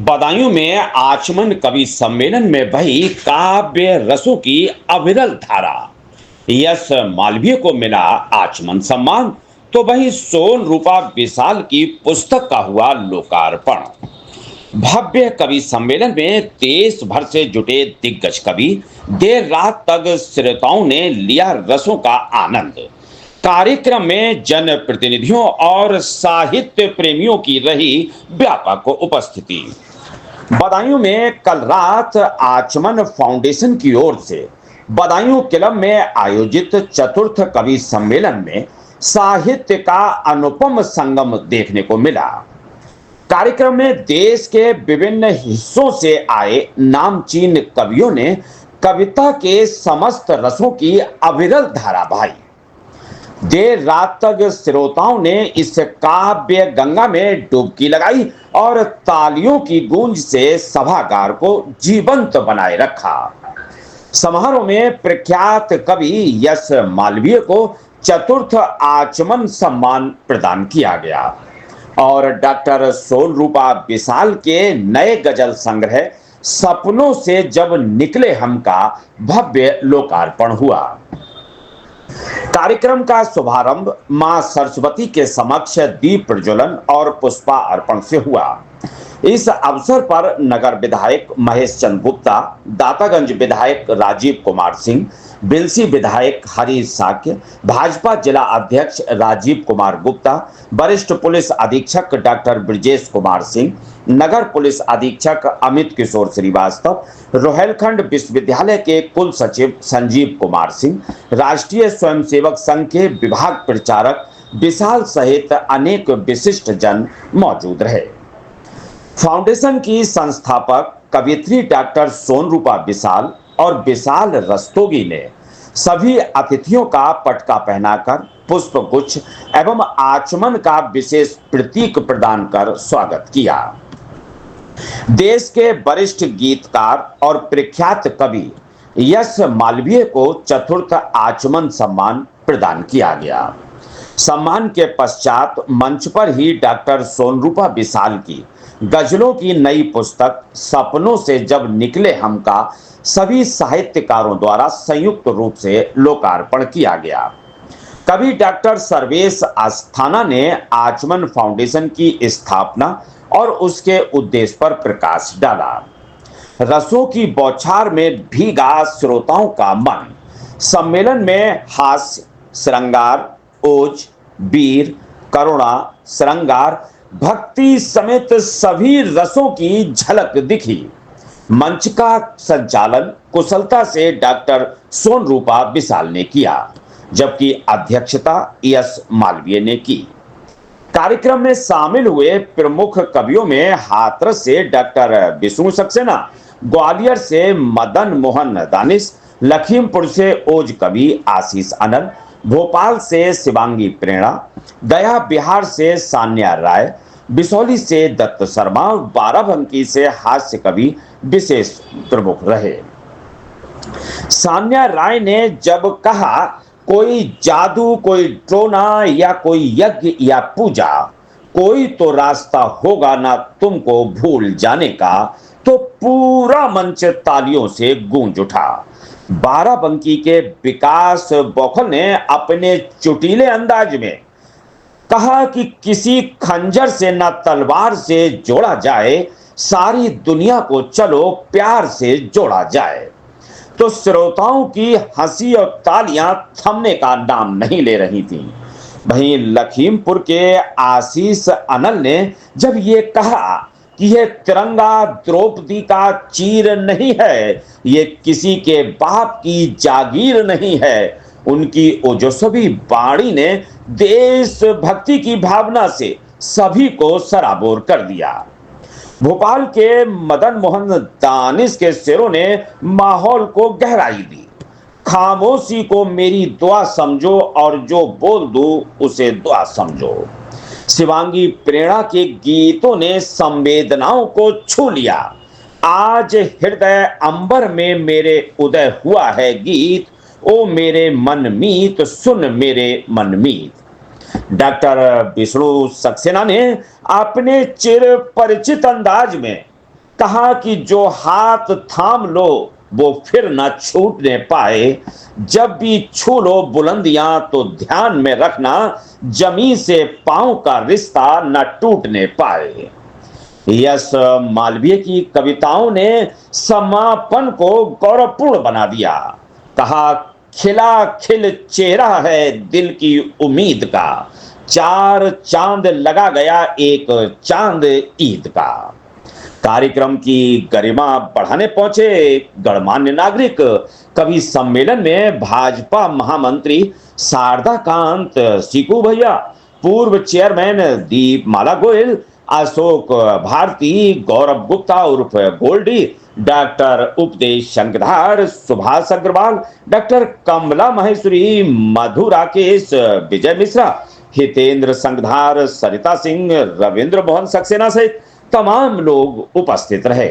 बदायूं में आचमन कवि सम्मेलन में बही काव्य रसों की अविरल धारा। यश मालवीय को मिला आचमन सम्मान, तो वही सोन रूपा विशाल की पुस्तक का हुआ लोकार्पण। भव्य कवि सम्मेलन में देश भर से जुटे दिग्गज कवि देर रात तक श्रोताओं ने लिया रसों का आनंद। कार्यक्रम में जनप्रतिनिधियों और साहित्य प्रेमियों की रही व्यापक उपस्थिति। बदायूं में कल रात आचमन फाउंडेशन की ओर से बदायूं क्लब में आयोजित चतुर्थ कवि सम्मेलन में साहित्य का अनुपम संगम देखने को मिला। कार्यक्रम में देश के विभिन्न हिस्सों से आए नामचीन कवियों ने कविता के समस्त रसों की अविरल धारा बहाई। देर रात तक श्रोताओं ने इस काव्य गंगा में डुबकी लगाई और तालियों की गूंज से सभागार को जीवंत बनाए रखा। समारोह में प्रख्यात कवि यश मालवीय को चतुर्थ आचमन सम्मान प्रदान किया गया और डॉक्टर सोन रूपा विशाल के नए गजल संग्रह सपनों से जब निकले हम का भव्य लोकार्पण हुआ। कार्यक्रम का शुभारंभ मां सरस्वती के समक्ष दीप प्रज्वलन और पुष्पा अर्पण से हुआ। इस अवसर पर नगर विधायक महेश चंद्र गुप्ता, दातागंज विधायक राजीव कुमार सिंह, बिलसी विधायक हरीश साक्य, भाजपा जिला अध्यक्ष राजीव कुमार गुप्ता, वरिष्ठ पुलिस अधीक्षक डॉक्टर ब्रजेश कुमार सिंह, नगर पुलिस अधीक्षक अमित किशोर श्रीवास्तव, रोहेलखंड विश्वविद्यालय के कुल सचिव संजीव कुमार सिंह, राष्ट्रीय स्वयंसेवक संघ के विभाग प्रचारक विशाल सहित अनेक विशिष्ट जन मौजूद रहे। फाउंडेशन की संस्थापक कवियत्री डॉक्टर सोन रूपा विशाल और विशाल रस्तोगी ने सभी अतिथियों का पटका पहनाकर पुष्प गुच्छ एवं आचमन का विशेष प्रतीक प्रदान कर स्वागत किया। देश के वरिष्ठ गीतकार और प्रख्यात कवि यश मालवीय को चतुर्थ आचमन सम्मान प्रदान किया गया। सम्मान के पश्चात मंच पर ही डॉक्टर सोन रूपा विशाल की गजलों की नई पुस्तक सपनों से जब निकले हम का सभी साहित्यकारों द्वारा संयुक्त रूप से लोकार्पण किया गया। कवि डॉक्टर सर्वेश अस्थाना ने आचमन फाउंडेशन की स्थापना और उसके उद्देश्य पर प्रकाश डाला। रसों की बौछार में भीगा श्रोताओं का मन। सम्मेलन में हास्य, श्रृंगार, ओज, वीर, करुणा, श्रृंगार, भक्ति समेत सभी रसों की झलक दिखी। मंच का संचालन कुशलता से डॉक्टर सोन रूपा विशाल ने किया, जबकि अध्यक्षता यश मालवीय ने की। कार्यक्रम में शामिल हुए प्रमुख कवियों में हाथरस से डॉक्टर विष्णु सक्सेना, ग्वालियर से मदन मोहन दानिश, लखीमपुर से ओज कवि आशीष अनल, भोपाल से शिवांगी प्रेरणा, गया बिहार से सान्या राय, बिसौली से दत्त शर्मा और बाराबंकी से हास्य कवि विशेष प्रमुख रहे। सान्या राय ने जब कहा कोई जादू, कोई टोना या कोई यज्ञ या पूजा, कोई तो रास्ता होगा ना तुमको भूल जाने का, तो पूरा मंच तालियों से गूंज उठा। बाराबंकी के विकास बौखल ने अपने चुटीले अंदाज में कहा कि किसी खंजर से न तलवार से जोड़ा जाए, सारी दुनिया को चलो प्यार से जोड़ा जाए। तो श्रोताओं की हंसी और तालियां थमने का नाम नहीं ले रही थीं। वहीं लखीमपुर के आशीष अनल ने जब ये कहा कि यह तिरंगा द्रौपदी का चीर नहीं है, ये किसी के बाप की जागीर नहीं है, उनकी ओजस्वी वाणी ने देशभक्ति की भावना से सभी को सराबोर कर दिया। भोपाल के मदन मोहन दानिश के शेरों ने माहौल को गहराई दी। खामोशी को मेरी दुआ समझो और जो बोल दूं उसे दुआ समझो। शिवांगी प्रेरणा के गीतों ने संवेदनाओं को छू लिया। आज हृदय अंबर में मेरे उदय हुआ है गीत, ओ मेरे मन मीत सुन मेरे मन मीत। डॉक्टर विष्णु सक्सेना ने अपने चिर परिचित अंदाज में कहा कि जो हाथ थाम लो वो फिर न छूटने पाए, जब भी छू लो बुलंदियां तो ध्यान में रखना, जमीन से पांव का रिश्ता न टूटने पाए। यश मालवीय की कविताओं ने समापन को गौरवपूर्ण बना दिया। कहा, खिला खिल चेहरा है दिल की उम्मीद का, चार चांद लगा गया एक चांद ईद का। कार्यक्रम की गरिमा बढ़ाने पहुंचे गणमान्य नागरिक। कवि सम्मेलन में भाजपा महामंत्री शारदा कांत सीकू भैया, पूर्व चेयरमैन दीपमाला गोयल, अशोक भारती, गौरव गुप्ता उर्फ गोल्डी, डॉक्टर उपदेश शंकधार, सुभाष अग्रवाल, डॉक्टर कमला महेश्वरी, मधु राकेश, विजय मिश्रा, हितेंद्र संघधार, सरिता सिंह, रविंद्र मोहन सक्सेना सहित तमाम लोग उपस्थित रहे।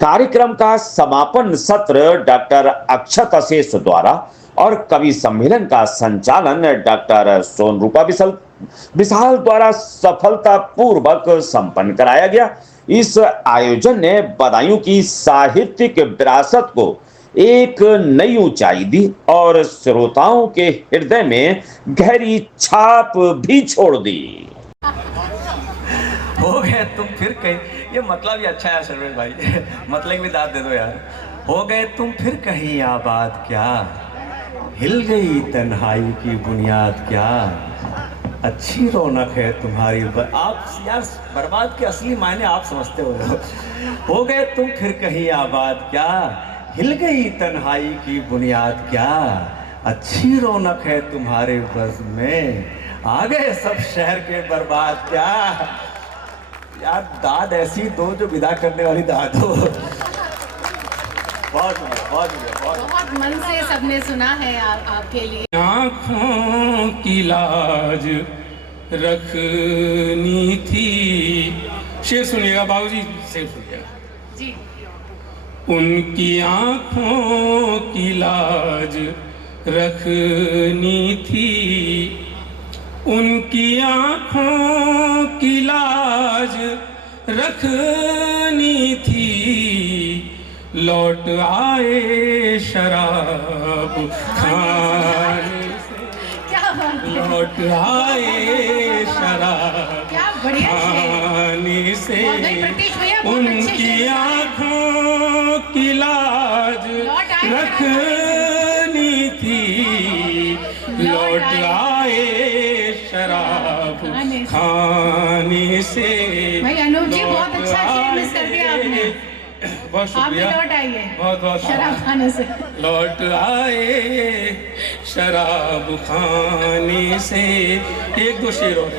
कार्यक्रम का समापन सत्र डॉक्टर अक्षत अशेष द्वारा और कवि सम्मेलन का संचालन डॉक्टर सोनरूपा विशाल द्वारा सफलतापूर्वक संपन्न कराया गया। इस आयोजन ने बदायूं की साहित्यिक विरासत को एक नई ऊंचाई दी और श्रोताओं के हृदय में गहरी छाप भी छोड़ दी। हो गए तुम फिर कहीं, ये मतलब ही अच्छा है शर्मिल भाई मतलब भी दाद दे दो यार। हो गए तुम फिर कहीं आबाद क्या, हिल गई तन्हाई की बुनियाद क्या, अच्छी रौनक है तुम्हारी आप यार बर्बाद के असली मायने आप समझते हो गए तुम फिर कहीं आबाद क्या, हिल गई तन्हाई की बुनियाद क्या, अच्छी रौनक है तुम्हारे बज़्म में, आ गए सब शहर के बर्बाद क्या। यार दाद ऐसी दो जो विदा करने वाली दाद हो। बहुत मन से सबने सुना है आपके लिए। आँखों की लाज रखनी थी, शेर सुनिएगा बाबूजी, शेर सुनिएगा जी। उनकी आँखों की लाज रखनी थी, उनकी आँखों की लाज रखनी थी, लौट आए शराब खाने से, क्या बात है, लौट आए शराब खाने से, उनकी आँखों की लाज रखनी थी, लौट आए शराब खाने से। भाई अनूप जी बहुत अच्छा शेर मिस कर दिया आपने। बहुत शुक्रिया, लौट आइए बहुत शराब खाने से, लौट आए शराब खाने से। एक दो शेर और,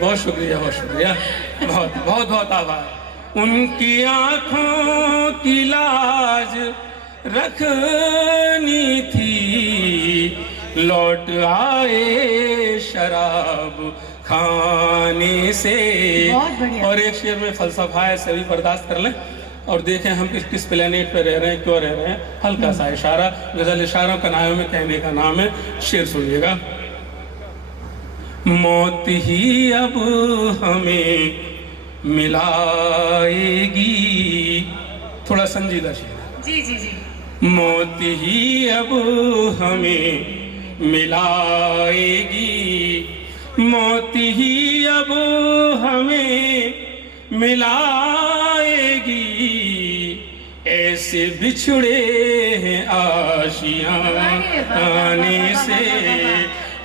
बहुत शुक्रिया, बहुत शुक्रिया, बहुत बहुत बहुत आभार। उनकी आँखों की लाज रखनी थी, लौट आए शराब खाने से। और एक शेर में फलसफा है, सभी बर्दाश्त कर लें और देखें हम किस प्लेनेट पे रह रहे हैं, क्यों रह रहे हैं। हल्का सा इशारा, गजल इशारों का नाम में कहने का नाम है। शेर सुनिएगा। मौत ही अब हमें मिलाएगी, थोड़ा संजीदा शेर। जी जी जी। मौत ही अब हमें मिलाएगी, मौत ही अब हमें मिलाएगी, ऐसे बिछड़े हैं आशियाने से,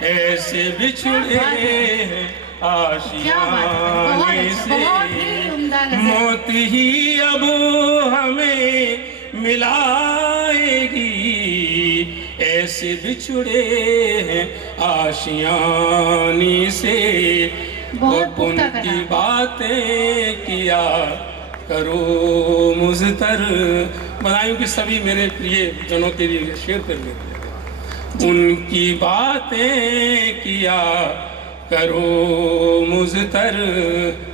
ऐसे बिछड़े हैं आशियाने से, मौत ही अब हमें मिलाएगी, ऐसे बिछड़े हैं आशियाने से। उनकी बातें किया करो मुज़तर, बधाइयों कि सभी मेरे प्रिय जनों के लिए शेयर कर लेते। उनकी बातें किया करो मुज़तर,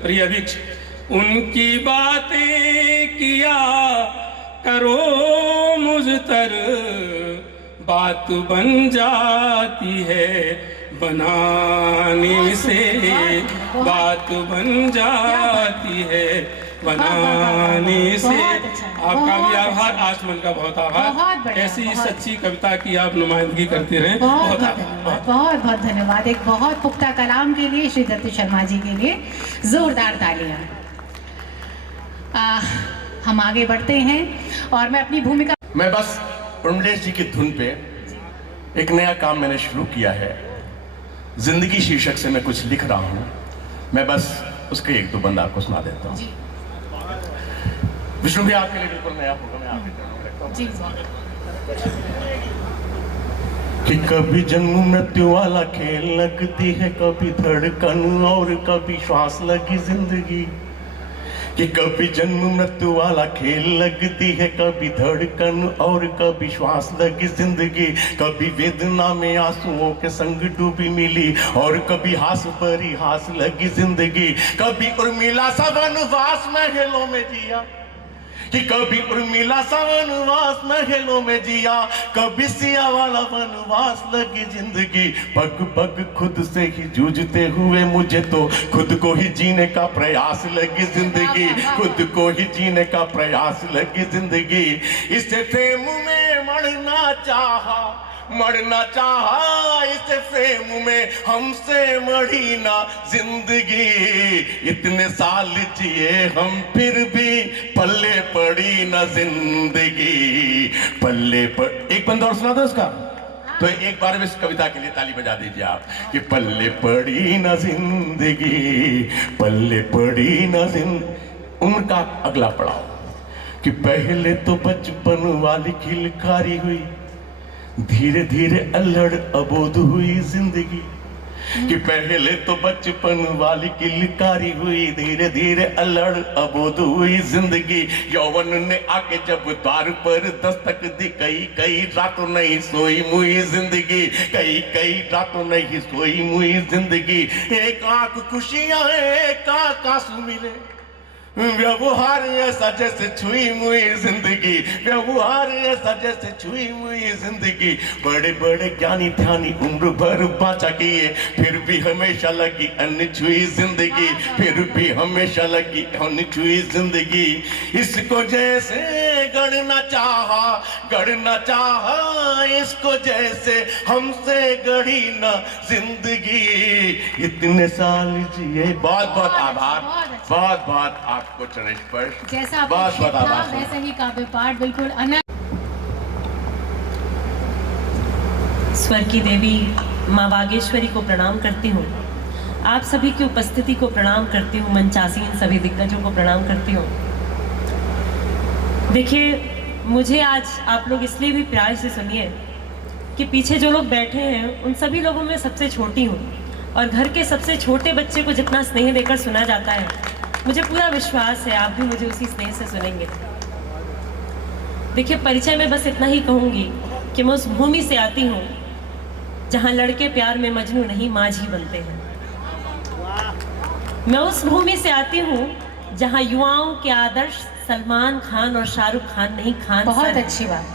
प्रिय भिक्ष, उनकी बातें किया करो मुज़तर, बात बन जाती है बनाने से, बात बन जाती है बनाने से। बहुत अच्छा, आपका भी बहुत आभार, अच्छा। आचमन का बहुत बहुत आभार। बढ़िया, ऐसी बहुत। सच्ची कविता की आप नुमाइंदगी करते रहें। बहुत आभार। धन्यवाद, बहुत बहुत धन्यवाद। एक बहुत पुख्ता कलाम के लिए श्री दत्त शर्मा जी के लिए जोरदार तालियां। हम आगे बढ़ते हैं और मैं अपनी भूमिका मैं बस उर्मिलेश जी की धुन पे एक नया काम मैंने शुरू किया है। जिंदगी शीर्षक से मैं कुछ लिख रहा हूं। मैं बस उसके एक दो बंद आपको सुना देता हूं। विष्णु भी आपके लिए बिल्कुल नया होगा, मैं आपके चरणों में रखता हूं। जी कि कभी जन्म मृत्यु वाला खेल लगती है, कभी धड़कन और कभी श्वास लगी जिंदगी। कि कभी जन्म मृत्यु वाला खेल लगती है, कभी धड़कन और कभी श्वास लगी जिंदगी। कभी वेदना में आंसुओं के संग डूबी मिली और कभी हास भरी हास लगी जिंदगी। कभी उर्मिला सा वनवास महलों में जिया, कि कभी उर्मिला सा वनवास महलों में जिया, कभी सिया वाला वनवास लगी जिंदगी। पग पग खुद से ही जूझते हुए मुझे तो खुद को ही जीने का प्रयास लगी जिंदगी। खुद को ही जीने का प्रयास लगी जिंदगी। इस प्रेम में मरना चाहा, इस प्रेम में हमसे मरी ना जिंदगी। इतने साल जिए हम फिर भी पल्ले पड़ी ना जिंदगी। पल्ले पर एक बंद और सुना दो उसका, तो एक बार इस कविता के लिए ताली बजा दीजिए आप। कि पल्ले पड़ी ना जिंदगी, पल्ले पड़ी ना जिंदगी। उनका अगला पड़ाव कि पहले तो बचपन वाली खिलकारी हुई, धीरे धीरे अल्हड़ अबोध हुई जिंदगी। कि पहले तो बचपन वाली किलकारी हुई, धीरे धीरे अल्हड़ अबोध हुई जिंदगी। यौवन ने आके जब द्वार पर दस्तक दी, कई कई रातों नहीं सोई मुई जिंदगी। कई कई रातों नहीं सोई मुई जिंदगी। एक आंख खुशियां एक आंख आंसू मिले, व्यवहार ऐसा जैसे छुई मुई जिंदगी। व्यवहार ऐसा जैसे छुई मुई जिंदगी। बड़े बड़े ज्ञानी ध्यानी उम्र भर बाचा किए, फिर भी हमेशा लगी अनछुई जिंदगी। फिर भी हमेशा लगी अनछुई जिंदगी। इसको जैसे गढ़ना चाहा, इसको जैसे हमसे गढ़ी ना जिंदगी। इतने साल जिए। बहुत बहुत आभार, बहुत बहुत आपको चरण स्पर्श। जैसा बहुत बहुत आभार। वैसे ही काव्य पाठ बिल्कुल अनंत। स्वर की देवी माँ बागेश्वरी को प्रणाम करती हूँ। आप सभी की उपस्थिति को प्रणाम करती हूँ। मंचासीन सभी दिग्गजों को प्रणाम करती हूँ। देखिए, मुझे आज आप लोग इसलिए भी प्यार से सुनिए कि पीछे जो लोग बैठे हैं उन सभी लोगों में सबसे छोटी हूँ, और घर के सबसे छोटे बच्चे को जितना स्नेह देकर सुना जाता है, मुझे पूरा विश्वास है आप भी मुझे उसी स्नेह से सुनेंगे। देखिए, परिचय में बस इतना ही कहूँगी कि मैं उस भूमि से आती हूँ जहाँ लड़के प्यार में मजनू नहीं माझी बनते हैं। मैं उस भूमि से आती हूँ जहाँ युवाओं के आदर्श सलमान खान और शाहरुख खान नहीं, खान बहुत सर। अच्छी बात,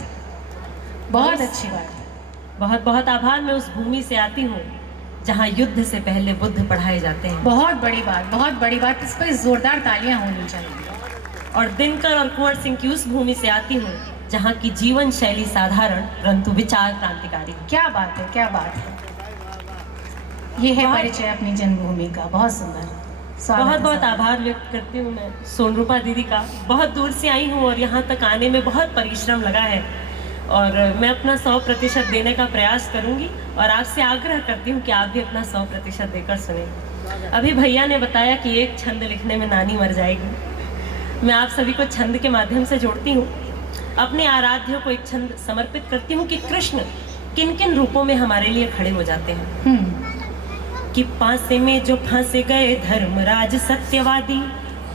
बहुत अच्छी बात। बहुत बहुत आभार। मैं उस भूमि से आती हूँ जहाँ युद्ध से पहले बुद्ध पढ़ाए जाते हैं। बहुत बड़ी बात, बहुत बड़ी बात। इस पर जोरदार तालियां होनी चाहिए। और दिनकर और कुंवर सिंह की उस भूमि से आती हूँ जहाँ की जीवन शैली साधारण परंतु विचार क्रांतिकारी। क्या बात है, क्या बात है। ये है परिचय अपनी जन्मभूमि का। बहुत सुंदर। बहुत बहुत आभार व्यक्त करती हूँ मैं सोनरूपा दीदी का। बहुत दूर से आई हूँ और यहाँ तक आने में बहुत परिश्रम लगा है, और मैं अपना 100% देने का प्रयास करूँगी, और आपसे आग्रह करती हूँ कि आप भी अपना 100% देकर सुनें। अभी भैया ने बताया कि एक छंद लिखने में नानी मर जाएगी। मैं आप सभी को छंद के माध्यम से जोड़ती हूँ। अपने आराध्य को एक छंद समर्पित करती हूँ कि कृष्ण किन किन रूपों में हमारे लिए खड़े हो जाते हैं। कि पासे में जो फांसे गए धर्मराज सत्यवादी,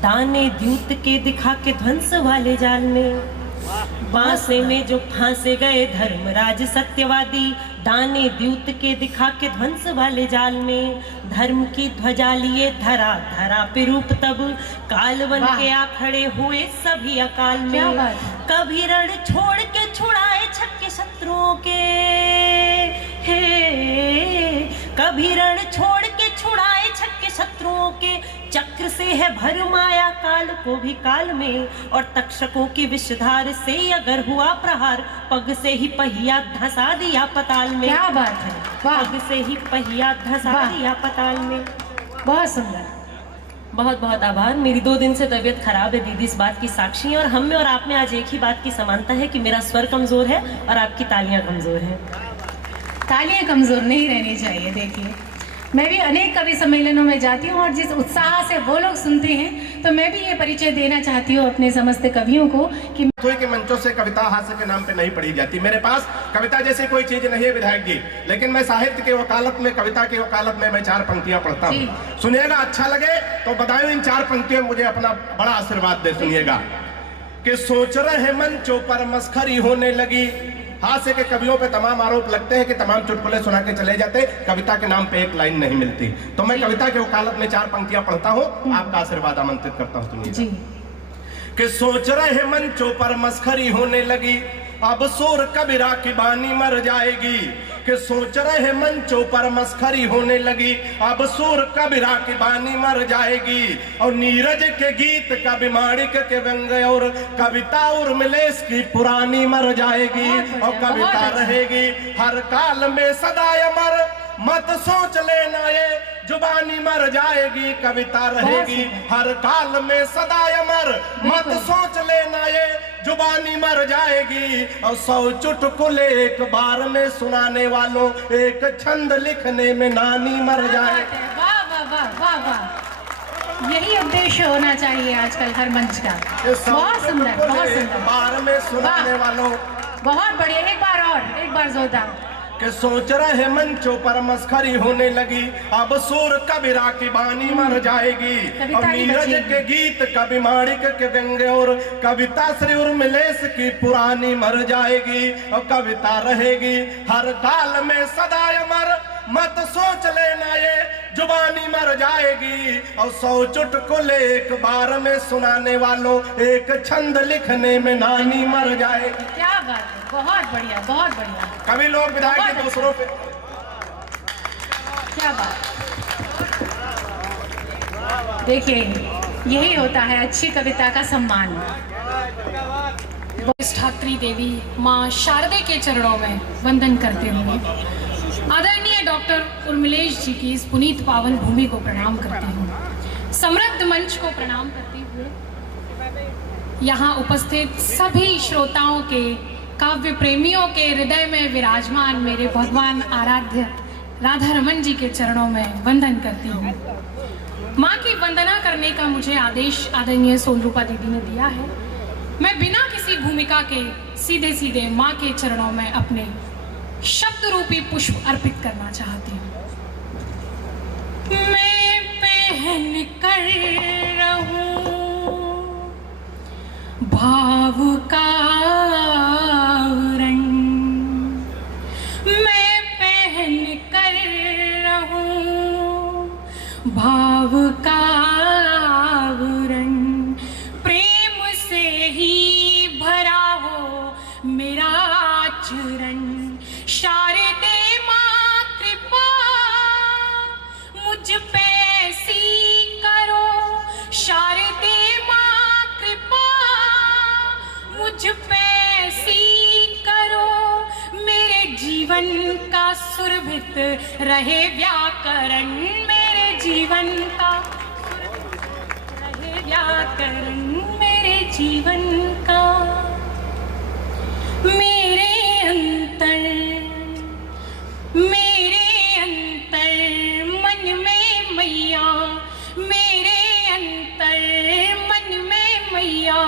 दाने द्यूत के दिखा के ध्वंस वाले जाल में। पासे में जो फांसे गए धर्मराज सत्यवादी, दाने द्यूत के दिखा के ध्वंस वाले जाल में। धर्म की ध्वजा लिए धरा धरा पे रूप तब, काल बन के आ खड़े हुए सभी अकाल में। कभी रण छोड़ के छुड़ाए छक्के शत्रुओं के, हे कभी रण छोड़ के छुड़ाए छक्के शत्रुओं के। चक्र से है भरमाया काल को भी काल में, और तक्षकों की विषधार से अगर हुआ प्रहार, पग से ही पहिया धंसा दिया पताल में। क्या बात है, वाह। पग से ही पहिया धंसा दिया पताल में। बहुत सुंदर। बहुत बहुत आभार। मेरी 2 दिन से तबीयत खराब है दीदी, इस बात की साक्षी है, और हम में और आप में आज एक ही बात की समानता है कि मेरा स्वर कमजोर है और आपकी तालियां कमजोर हैं। तालियां कमजोर नहीं रहनी चाहिए। देखिए, मैं भी अनेक कवि सम्मेलनों में जाती हूँ और जिस उत्साह से वो लोग सुनते हैं, तो मैं भी ये परिचय देना चाहती हूँ अपने समस्त कवियों को कि रसोई के मंचों से कविता हास्य के नाम पे नहीं पढ़ी जाती। मेरे पास कविता जैसी कोई चीज नहीं है विधायक जी, लेकिन मैं साहित्य के वकालत में, कविता की वकालत में मैं 4 पंक्तियां पढ़ता हूँ। सुनिएगा, अच्छा लगे तो बधाई। इन 4 पंक्तियों में मुझे अपना बड़ा आशीर्वाद दे। सुनिएगा कि सोच रहे मंचों पर मस्खरी होने लगी। हास्य के कवियों पे तमाम आरोप लगते हैं कि तमाम चुटकुले सुना के चले जाते, कविता के नाम पे एक लाइन नहीं मिलती। तो मैं कविता के वकालत में 4 पंक्तियां पढ़ता हूँ, आपका आशीर्वाद आमंत्रित करता हूँ। सुनिए कि सोच रहे मंचों पर मस्खरी होने लगी, अब शोर कबीरा की बानी मर जाएगी। कि सोच रहे मंचों पर मस्खरी होने लगी, अब शोर कबीरा की बानी मर जाएगी। और नीरज के गीत कवि माणिक के व्यंग और कविता उर्मिलेश की पुरानी मर जाएगी। और कविता रहेगी हर काल में सदा अमर, मत सोच लेना ये जुबानी मर जाएगी। कविता रहेगी हर काल में सदा अमर, मत सोच लेना ये जुबानी मर जाएगी। और 100 चुटकुले एक बार में सुनाने वालों, एक छंद लिखने में नानी मर जाएगी। वाह वाह वाह वाह वाह, यही उद्देश्य होना चाहिए आजकल हर मंच का। बहुत सुंदर, बहुत सुंदर। बार में सुनाने वालों, बहुत बढ़िया। एक बार और, एक बार जोरदार। कि सोच रहे मंचों पर मस्खरी होने लगी, अब शोर कबीरा की बानी मर जाएगी। और नीरज के गीत कवि माणिक के व्यंग और कविता श्री उर्मिलेश की पुरानी मर जाएगी। और कविता रहेगी हर काल में सदा अमर, मत सोच लेना ये जुबानी मर जाएगी। और 100 चुटकुले एक बार में सुनाने वालों, एक छंद लिखने में नानी मर जाएगी। क्या बात है, बहुत बढ़िया, बहुत बढ़िया। कभी लोग विधायक के दूसरों पे, क्या बात। देखिए, यही होता है अच्छी कविता का सम्मान। धात्री देवी माँ शारदे के चरणों में वंदन करते हुए आदरणीय डॉक्टर उर्मिलेश जी की इस पुनीत पावन भूमि को प्रणाम करती हूँ। समृद्ध मंच को प्रणाम करती हुए यहाँ उपस्थित सभी श्रोताओं के, काव्य प्रेमियों के हृदय में विराजमान मेरे भगवान आराध्य राधा रमन जी के चरणों में वंदन करती हूँ। माँ की वंदना करने का मुझे आदेश आदरणीय सोनरूपा दीदी ने दिया है। मैं बिना किसी भूमिका के सीधे सीधे माँ के चरणों में अपने शब्द रूपी पुष्प अर्पित करना चाहती हूँ। मैं पहन कर रहूं भाव का रंग, मैं पहन कर रहूं भाव का रंग, प्रेम से ही भरा हो मेरा चरण। शारदे माँ कृपा मुझ पे ऐसी करो, शारदे माँ कृपा मुझ पे ऐसी करो, मेरे जीवन का सुरभित रहे व्याकरण, मेरे जीवन का रहे व्याकरण, मेरे जीवन का। मेरे अंतर मन में मैया, मेरे अंतर मन में मैया,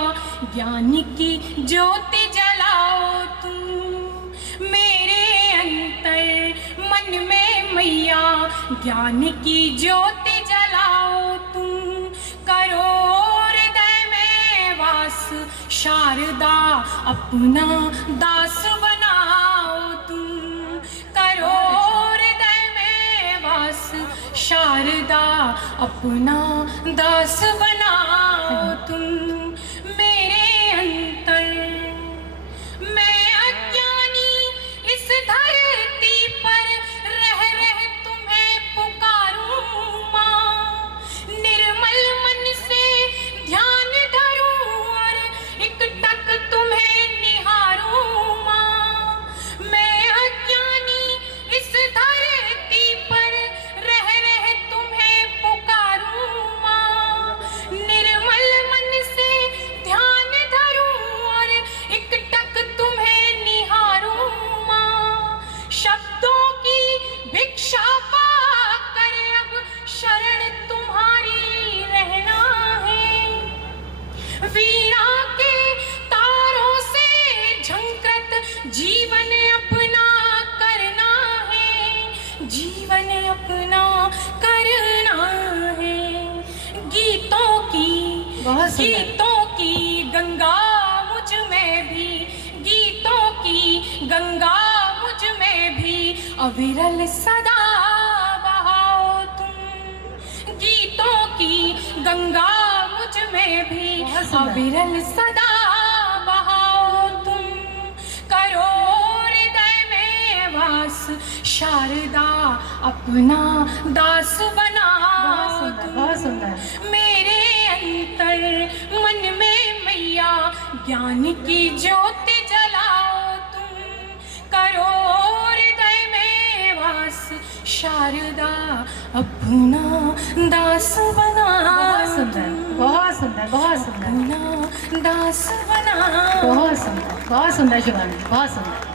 ज्ञान की ज्योति जलाओ तुम। मेरे अंतर मन में मैया, ज्ञान की ज्योति जलाओ तुम। करो हृदय में वास, शारदा अपना दास बनाओ तुम। करो हृदय में वास, शारदा अपना दास बनाओ तुम। मेरे अंतर मैं अज्ञानी इस धरती पर रह रह तुम्हें पुकारूं माँ। निर्मल जीवन अपना करना है, जीवन अपना करना है। गीतों की गंगा मुझ में भी, गीतों की गंगा मुझ में भी अविरल सदा बहाओ तुम। गीतों की गंगा मुझ में भी अविरल सदा बहाओ तुम। करो हृदय में वास शारदा अपना दास बनाओ तुम। मेरे अंतर मन में मैया ज्ञान की ज्योति जलाओ तुम। करो हृदय में वास शारदा अपना दास बनाओ। बहुत सुंदर, बहुत सुंदर, बहुत सुंदर, अपना दास बनाओ। बहुत सुंदर, बहुत सुंदर शिवानी, बहुत सुंदर।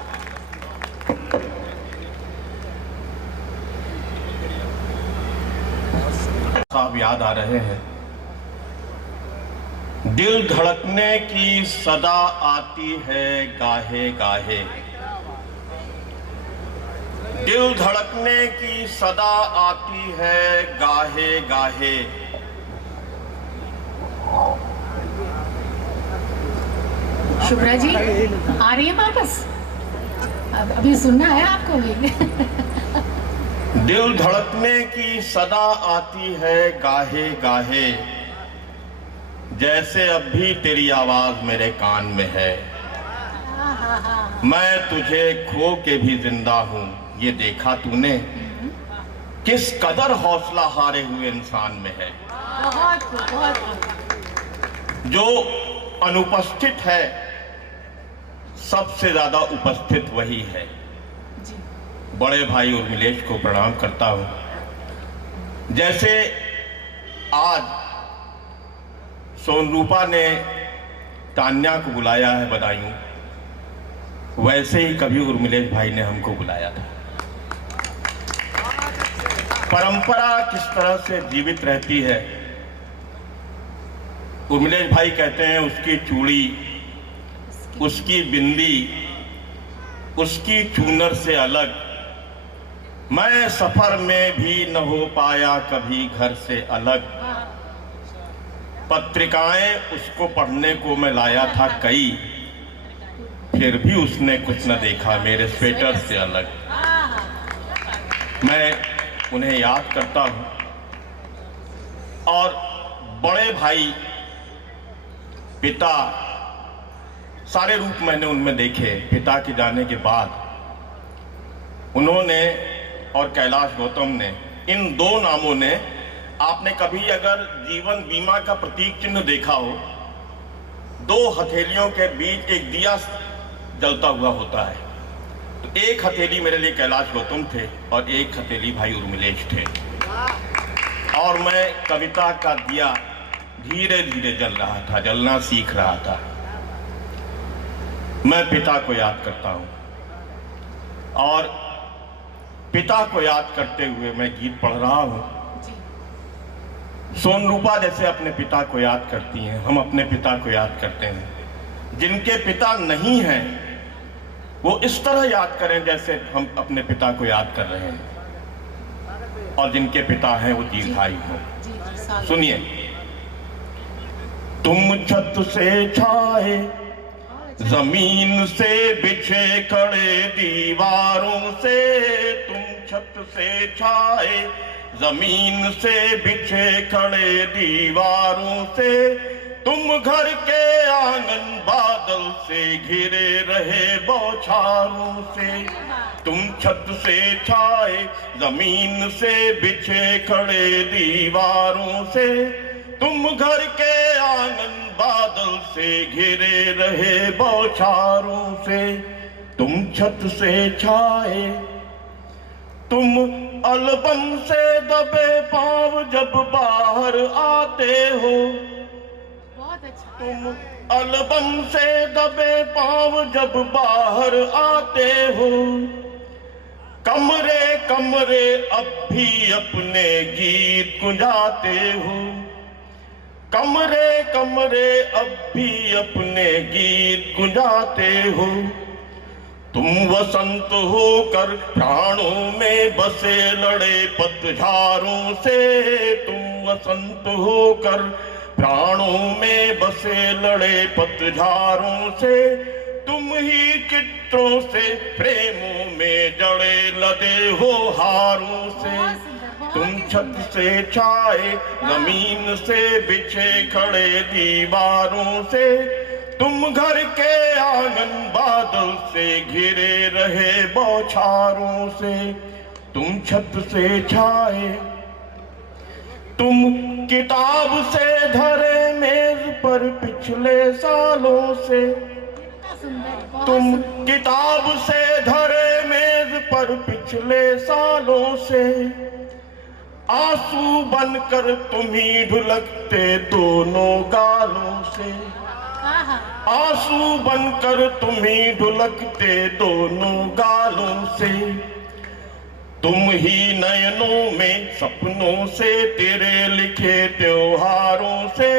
साहब याद आ रहे हैं। दिल धड़कने की सदा आती है गाहे गाहे, दिल धड़कने की सदा आती है गाहे गाहे। शुभ्रा जी आ रही है वापस? अभी सुनना है आपको भी। दिल धड़कने की सदा आती है गाहे गाहे, जैसे अब भी तेरी आवाज मेरे कान में है। मैं तुझे खो के भी जिंदा हूं, ये देखा तूने किस कदर हौसला हारे हुए इंसान में है। जो अनुपस्थित है सबसे ज्यादा उपस्थित वही है। बड़े भाई उर्मिलेश को प्रणाम करता हूं। जैसे आज सोनरूपा ने तान्या को बुलाया है बधाइयों, वैसे ही कभी उर्मिलेश भाई ने हमको बुलाया था। परंपरा किस तरह से जीवित रहती है। उर्मिलेश भाई कहते हैं उसकी चूड़ी, उसकी बिंदी, उसकी चूनर से अलग मैं सफर में भी न हो पाया कभी घर से अलग। पत्रिकाएं उसको पढ़ने को मैं लाया था कई, फिर भी उसने कुछ न देखा मेरे स्वेटर से अलग। मैं उन्हें याद करता हूं। और बड़े भाई, पिता, सारे रूप मैंने उनमें देखे। पिता के जाने के बाद उन्होंने और कैलाश गौतम ने, इन दो नामों ने, आपने कभी अगर जीवन बीमा का प्रतीक चिन्ह देखा हो, दो हथेलियों के बीच एक दिया जलता हुआ होता है, तो एक हथेली मेरे लिए कैलाश गौतम थे और एक हथेली भाई उर्मिलेश थे। और मैं कविता का दिया धीरे धीरे जल रहा था, जलना सीख रहा था। मैं पिता को याद करता हूं और पिता को याद करते हुए मैं गीत पढ़ रहा हूं। सोनरूपा जैसे अपने पिता को याद करती हैं, हम अपने पिता को याद करते हैं। जिनके पिता नहीं हैं वो इस तरह याद करें जैसे हम अपने पिता को याद कर रहे हैं, और जिनके पिता हैं वो दीर्घायु हो। सुनिए। तुम छत से छाए, जमीन से बिछे खड़े दीवारों से, तुम छत से छाए, जमीन से बिछे खड़े दीवारों से, तुम घर के आंगन बादल से घिरे रहे बौछारों से। तुम छत से छाए, जमीन से बिछे खड़े दीवारों से, तुम घर के आंगन बादल से घिरे रहे बौछारों से। तुम छत से छाए, तुम अलबम से दबे पांव जब बाहर आते हो, तुम अलबम से दबे पांव जब बाहर आते हो। कमरे कमरे अब भी अपने गीत गुंजाते हो, कमरे कमरे अब भी अपने गीत गुंजाते हो। तुम वसंत होकर प्राणों में बसे लड़े पतझारों से, तुम वसंत होकर प्राणों में बसे लड़े पतझारों से, तुम ही चित्रों से प्रेमों में जड़े लदे हो हारों से। तुम छत से छाए जमीन से बिछे खड़े दीवारों से, तुम घर के आंगन बादल से घिरे रहे बौछारों से। तुम छत से छाए, तुम किताब से धरे मेज पर पिछले सालों से, तुम किताब से धरे मेज पर पिछले सालों से, आंसू बनकर तुम ही ढुलकते दोनों गालों से, आंसू बनकर तुम ही ढुलकते दोनों गालों से। तुम ही नयनों में सपनों से तेरे लिखे त्योहारों से,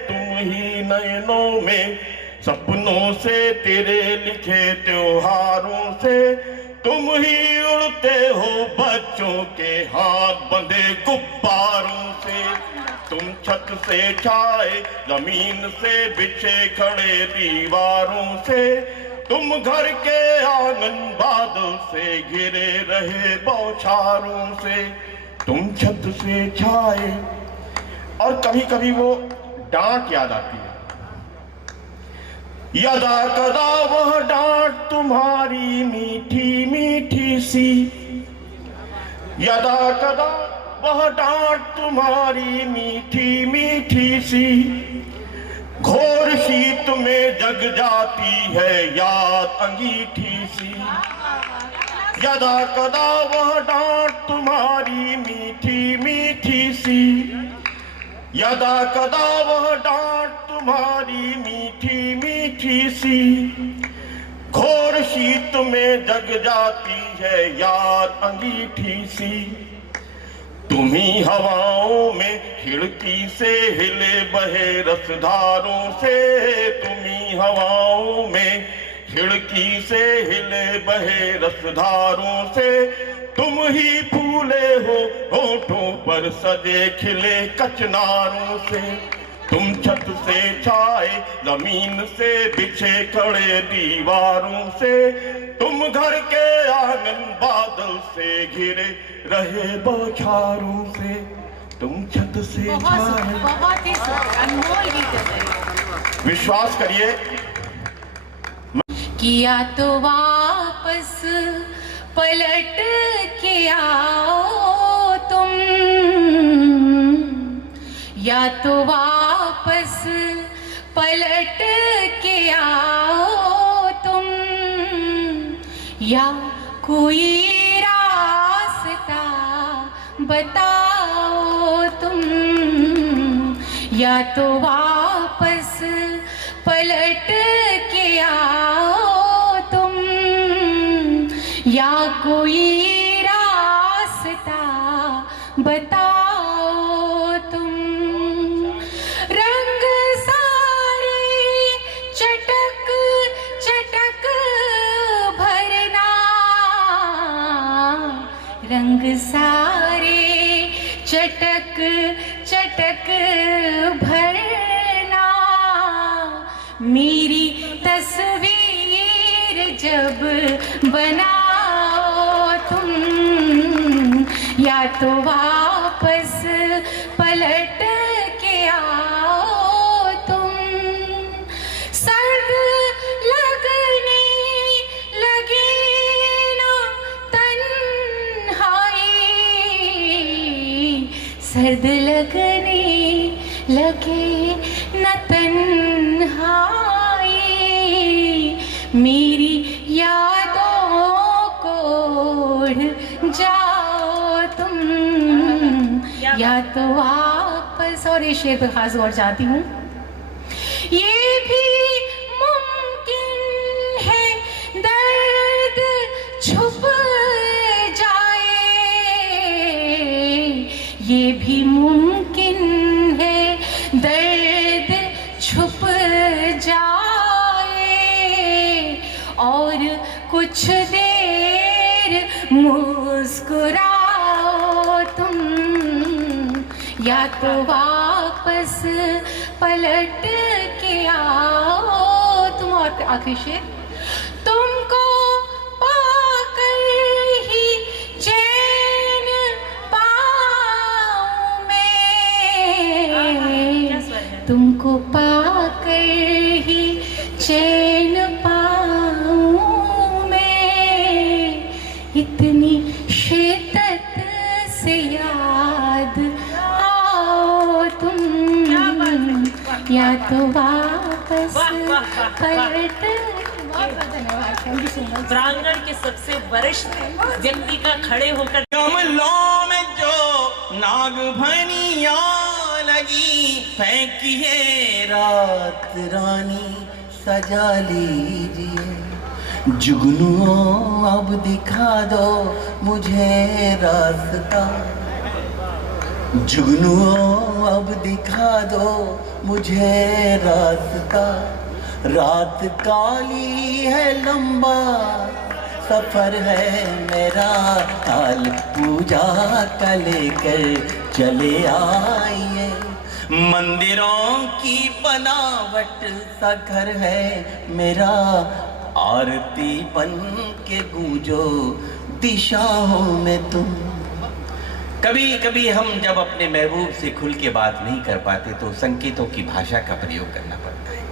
तुम ही नयनों में सपनों से तेरे लिखे त्योहारों से, तुम ही उड़ते हो बच्चों के हाथ बंधे गुब्बारों से। तुम छत से छाए जमीन से बिछे खड़े दीवारों से, तुम घर के आंगन बादल से घिरे रहे बौछारों से। तुम छत से छाए, और कभी कभी वो डांट याद आती है, यदा कदा वह डांट तुम्हारी मीठी मीठी सी, यदा कदा वह डांट तुम्हारी मीठी मीठी सी, घोर शीत में जग जाती है याद अंगीठी सी। यदा कदा वह डांट तुम्हारी मीठी मीठी सी, यदा कदा वह डांट तुम्हारी मीठी मीठी सी, घोर शीत में जग जाती है याद अंगीठी सी। तुम्ही हवाओं में खिड़की से हिले बहे रसधारों से, तुम्ही हवाओं में खिड़की से हिले बहे रसधारों से, तुम ही फूले हो होठों पर सजे खिले कचनारों से। तुम छत से छाए जमीन से बिछे खड़े दीवारों से, तुम घर के आंगन बादल से घिरे रहे बौछारों से। तुम छत से छाए, बहुत ही अनमोल गीत है। विश्वास करिए, किया तो वापस पलट के आओ तुम, या तो वापस पलट के आओ तुम, या कोई रास्ता बताओ तुम, या तो वापस पलट के आओ तुम, या कोई रास्ता बताओ तुम। रंग सारे चटक चटक भरना, रंग सारे चटक चटक भरना, मेरी तस्वीर जब बनाओ तुम, या तो वापस पलट के आओ तुम। सर्द लगने लगे ना तन्हाई, सर्द लगने लगे न तन्हाई, मेरी यादों को ओढ़ जाओ तुम, या तो वापस। और ये शेर पे खास गौर चाहती हूँ, ये भी मुमकिन है दर्द छुप जाए, ये भी मुमकिन है दर्द छुप जाए, और कुछ कुछ देर मुस्कुराओ तुम, या तो वापस पलट के आओ तुम। और आखिरी शेर, तुमको पाकर ही चैन पाऊं मैं, तुमको पाकर ही चैन पाऊं मैं, इतनी शिद्दत से याद आओ तुम, या तो वापस पलट। प्रांगण के सबसे वरिष्ठ व्यक्ति का खड़े होकर कमलों में जो नागफनिया लगी, फेंकिए रात रानी सजा लीजिए। जुगनुओं अब दिखा दो मुझे रास्ता, जुगनुओं अब दिखा दो मुझे रास्ता। रात काली है लंबा सफर है मेरा, हाल पूजा का लेकर चले आइए। मंदिरों की बनावट सा घर है मेरा, आरती बन के गूंजो दिशाओं में तुम। कभी कभी हम जब अपने महबूब से खुल के बात नहीं कर पाते तो संकेतों की भाषा का प्रयोग करना पड़ता है।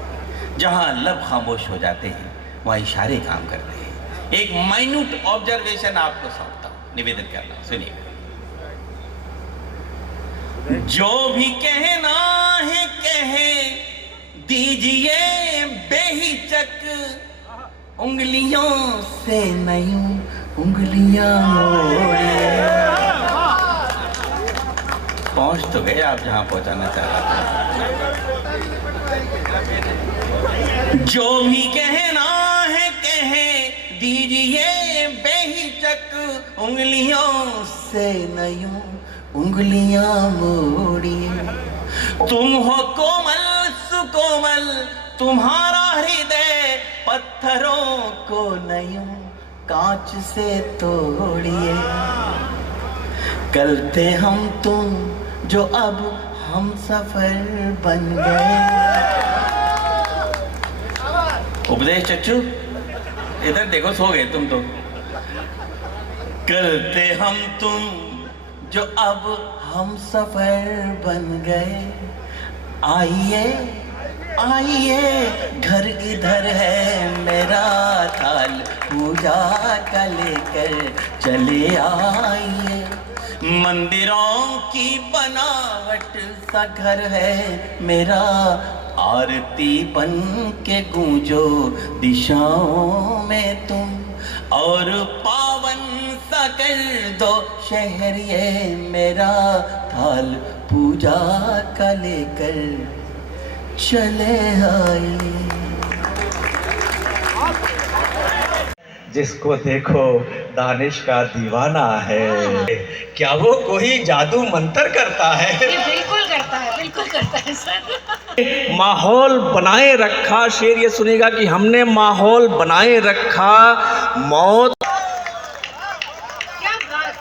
जहां लब खामोश हो जाते हैं वहां इशारे काम करते हैं। एक माइन्यूट ऑब्जर्वेशन आपको सौंपता हूं, निवेदन करना, सुनिए। जो भी कहना है कहे दीजिए बेहिचक, उंगलियों से नहीं उंगलियां मोड़े। पहुंच तो गए आप जहां पहुंचाना चाह रहा था। जो भी कहना है कहे दीजिए बेहिचक, उंगलियों से नहीं उंगलियां मोड़िए। तुम हो कोमल सुकोमल, तुम्हारा हृदय पत्थरों को नहीं कांच से तोड़िए। कल थे हम तुम जो अब हम सफर बन गए। उपदेश चच्चू इधर देखो, सो गए तुम तो। कल थे हम तुम जो अब हम सफर बन गए। आइए आइए घर इधर है मेरा, थाल पूजा का लेकर चले आइए। मंदिरों की बनावट सा घर है मेरा, आरती बन के गूंजो दिशाओं में तुम। और पावन सा कर दो शहर ये मेरा, थाल पूजा का लेकर चले आइए। जिसको देखो दानिश का दीवाना है, क्या वो कोई जादू मंत्र करता है? बिल्कुल करता है, बिल्कुल करता है सर। माहौल बनाए रखा, शेर ये सुनेगा कि हमने माहौल बनाए रखा। मौत क्या बात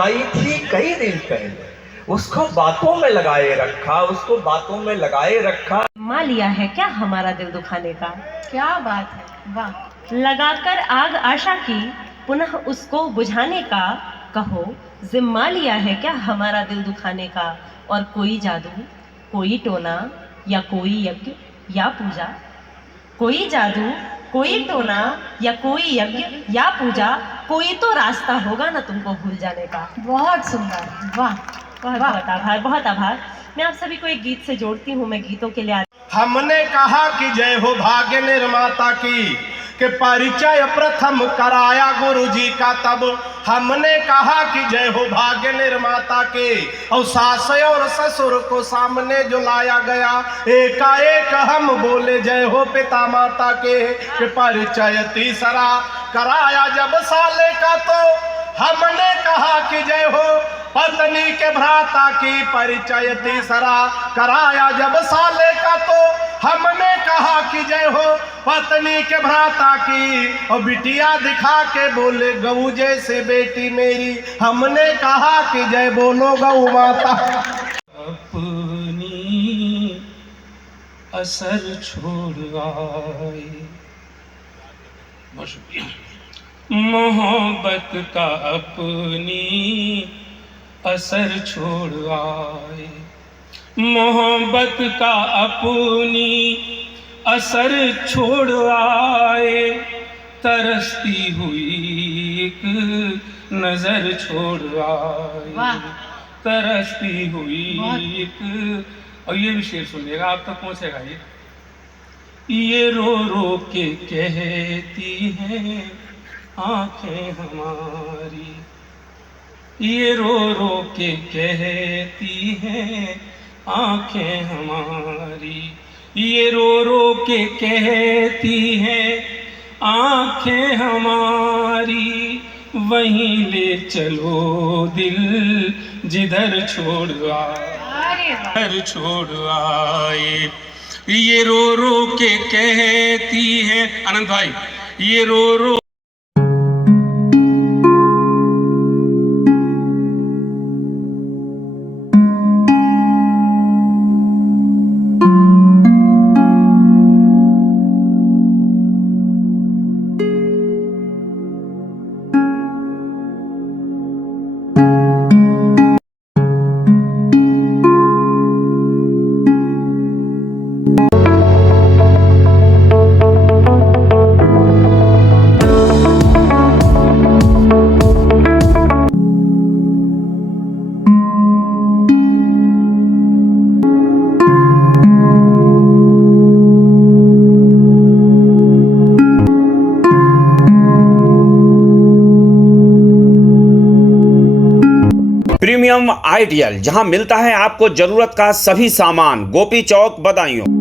आई थी कई दिन पहले, उसको बातों में लगाए रखा, उसको बातों में लगाए रखा। मा लिया है क्या हमारा दिल दुखाने का? क्या बात है, वाह। लगाकर आग आशा की पुनः उसको बुझाने का, कहो जिम्मा लिया है क्या हमारा दिल दुखाने का? और कोई जादू कोई टोना या कोई यज्ञ या पूजा, कोई जादू कोई टोना या कोई यज्ञ या पूजा, कोई तो रास्ता होगा ना तुमको भूल जाने का। बहुत सुंदर, वाह। बहुत बहुत आभार, बहुत आभार। मैं आप सभी को एक गीत से जोड़ती हूँ। मैं गीतों के लिए हमने कहा कि जय हो भाग्य निर्माता की, के परिचय प्रथम कराया गुरु जी का, तब हमने कहा कि जय हो भाग्य निर्माता के। और सास और ससुर को सामने जो लाया गया, एकाएक हम बोले जय हो पिता माता के परिचय तीसरा कराया जब साले का, तो हमने कहा कि जय हो पत्नी के भ्राता की परिचय तीसरा कराया जब साले का, तो हमने कहा कि कि जय हो पत्नी के भ्राता की, और बिटिया दिखा के बोले गऊ जैसे बेटी मेरी, हमने कहा कि जय बोलो गऊ माता। अपनी असर छोड़ आए, बहुत शुक्रिया। मोहब्बत का अपनी असर छोड़ आए, मोहब्बत का अपनी असर छोड़ आए, तरसती हुई एक नजर छोड़ आए, तरसती हुई एक। और ये भी शेर सुनिएगा, आप तक पहुंचेगा ये रो रो के कहती हैं आंखें हमारी, ये रो रो के कहती हैं आंखें हमारी, ये रो रो के कहती हैं आंखें हमारी, वहीं ले चलो दिल जिधर छोड़ आए, छोड़ आए। ये रो रो के कहती है, आनंद भाई, ये रो रो। प्रीमियम आइडियल, जहां मिलता है आपको जरूरत का सभी सामान, गोपी चौक, बदायूं।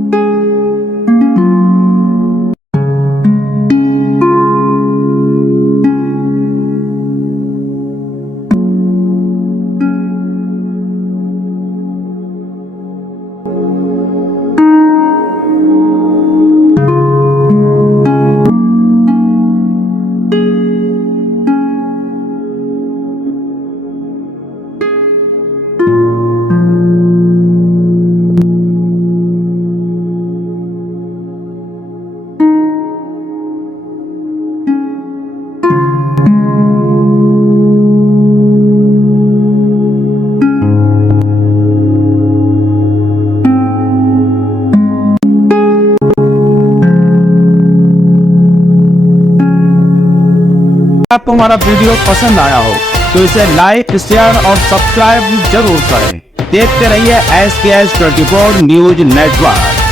आपको हमारा वीडियो पसंद आया हो तो इसे लाइक, शेयर और सब्सक्राइब जरूर करें। देखते रहिए SKS 24 न्यूज नेटवर्क।